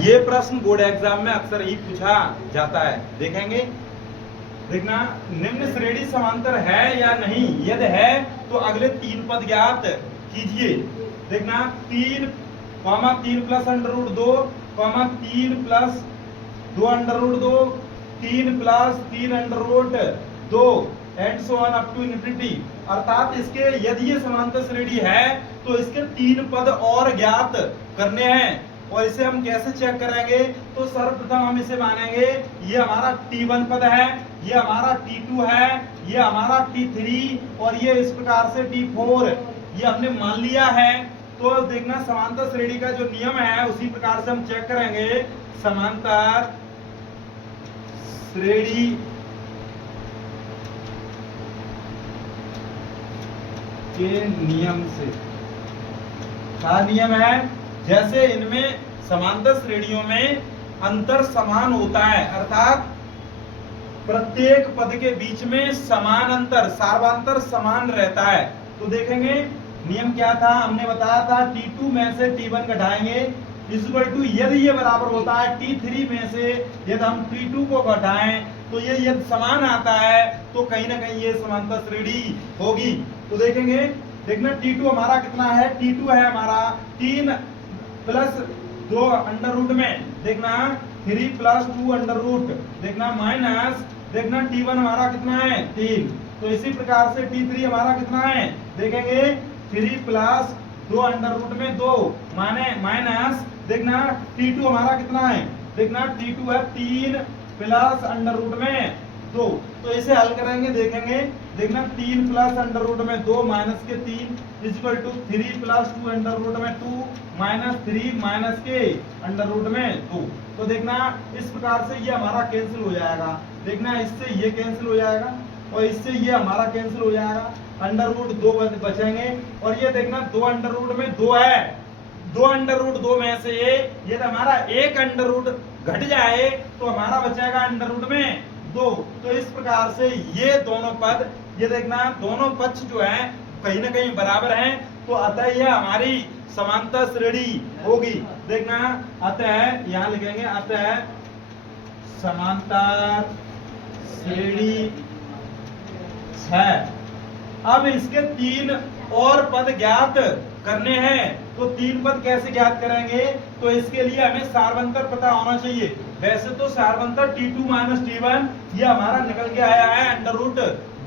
ये प्रश्न board exam में अक्सर ही पूछा जाता है। देखेंगे, देखना, निम्न श्रेणी समांतर है या नहीं, यदि है तो अगले तीन पद ज्ञात कीजिए। देखना, 3, 3 plus under root 2, 3 plus 2 under root 2, 3 plus 3 under root 2 and so on up to infinity. अर्थात इसके यदि ये समांतर श्रेणी है तो इसके तीन पद और ज्ञात करने हैं। और इसे हम कैसे चेक करेंगे, तो सर्वप्रथम हम इसे मानेंगे ये हमारा T1 पद है, ये हमारा T2 है, ये हमारा T3 और ये इस प्रकार से T4, ये हमने मान लिया है। तो देखना, समांतर श्रेणी का जो नियम है उसी प्रकार से हम चेक करेंगे। समांतर श्रेणी के नियम से क्या नियम है, जैसे इनमें समांतर श्रेणियों में अंतर समान होता है, अर्थात प्रत्येक पद के बीच में समान अंतर, सार्वंतर समान रहता है। तो देखेंगे नियम क्या था, हमने बताया था T2 में से T1 घटाएंगे इक्वल टू, यदि ये बराबर होता है T3 में से यदि हम T2 को घटाएं तो ये यदि समान आता है तो कहीं ना कहीं ये समांतर श्रेणी होगी। तो देखेंगे, देखना T2 हमारा कितना है, T2 है हमारा 3 प्लस 2 अंडर रूट में, देखना 3 प्लस 2 अंडर रूट, देखना माइनस, देखना T1 हमारा कितना है 3। तो इसी प्रकार से T3 हमारा कितना है, देखेंगे 3 प्लस 2 अंडर रूट में 2 माने माइनस, देखना T2 हमारा कितना है, देखना T2 है 3 प्लस अंडर रूट में 2। तो इसे हल करेंगे, देखेंगे, देखना 3 प्लस अंडर रूट में 2 माइनस के 3 equal to 3 plus 2 under root में 2 माइनस 3 माइनस के अंडर रूट में 2। तो देखना इस प्रकार से ये हमारा कैंसिल हो जाएगा, देखना इससे ये कैंसिल हो जाएगा और इससे ये हमारा कैंसिल हो जाएगा, अंडर रूट 2 बचेंगे। और ये देखना 2 अंडर रूट में 2 है, 2 अंडर रूट 2 में से ये हमारा एक अंडर रूट घट जाए तो हमारा बचेगा अंडर रूट में 2। तो इस प्रकार से ये दोनों पद, ये देखना दोनों पक्ष जो है कहीं ना कहीं बराबर हैं, तो अतः यह हमारी समांतर श्रेणी होगी। देखना, अतः यहाँ लिखेंगे, अतः समांतर श्रेणी है। अब इसके तीन और पद ज्ञात करने हैं, तो तीन पद कैसे ज्ञात करेंगे, तो इसके लिए हमें सार्वंतर पता होना चाहिए। वैसे तो सार्वंतर T2 माइनस T1 ये हमारा निकल के आया है अंडर रूट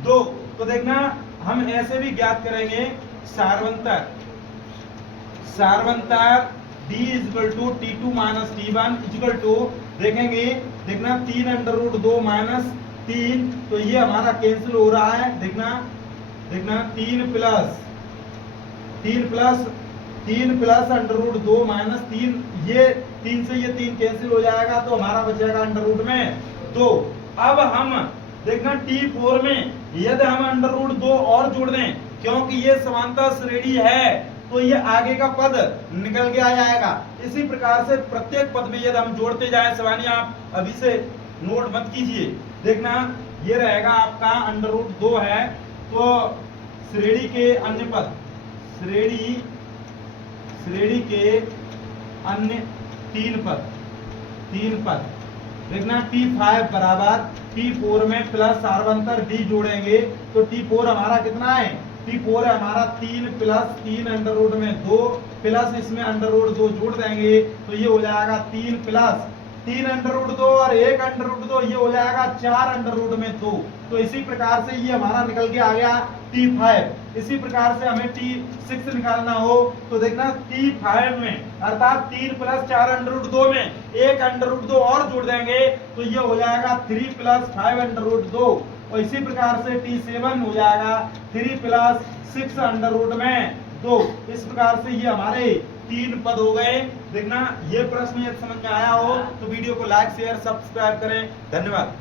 2। तो देखना हम ऐसे भी ज्ञात करेंगे, सार्वंतर D equal to T2 minus T1 equal to, देखेंगे, देखना 3 अंडर रूट 2 माइनस 3, तो ये हमारा कैंसिल हो रहा है। देखना 3 प्लस अंडर रूट 2 माइनस 3, ये 3 से ये 3 कैंसिल हो जाएगा तो हमारा बचेगा अंडर रूट में 2। अब हम देखना T4 में यदि हम अंडर रूट 2 और जोड़ दें, क्योंकि ये समांतर श्रेणी है तो ये आगे का पद निकल के आ जाएगा। इसी प्रकार से प्रत्येक पद में यदि हम जोड़ते जाएं, सवानी आप अभी से नोट मत कीजिए। देखना ये रहेगा आपका अंडर रूट 2 है, तो श्रेणी के अन्य पद, श्रेणी के अन्य तीन पद, देखना T5 बराबर T4 में प्लस सार्वंतर D जोड़ेंगे तो T4 हमारा कितना है, T4 है हमारा 3 प्लस 3 अंडर रूट में 2 प्लस इसमें अंडर रूट 2 जोड़ देंगे तो ये हो जाएगा 3 प्लस 3 अंडर रूट 2 और 1 अंडर रूट 2, ये हो जाएगा 4 अंडर रूट में 2। तो इसी प्रकार से ये हमारा निकल के आ गया T5। इसी प्रकार से हमें T6 निकालना हो तो देखना T5 में अर्थात 3 प्लस 4 अंडर रूट 2 में 1 अंडर रूट 2 और जोड़ देंगे तो ये हो जाएगा 3 प्लस 5 अंडर रूट 2। और इसी प्रकार से T7 हो जाएगा 3 प्लस 6 अंडर रूट में 2। इस प्रकार से ये हमारे तीन पद हो गए। देखना ये प्रश्न यदि समझ में आया हो तो वीडियो को लाइक शेयर सब्सक्राइब करें। धन्यवाद।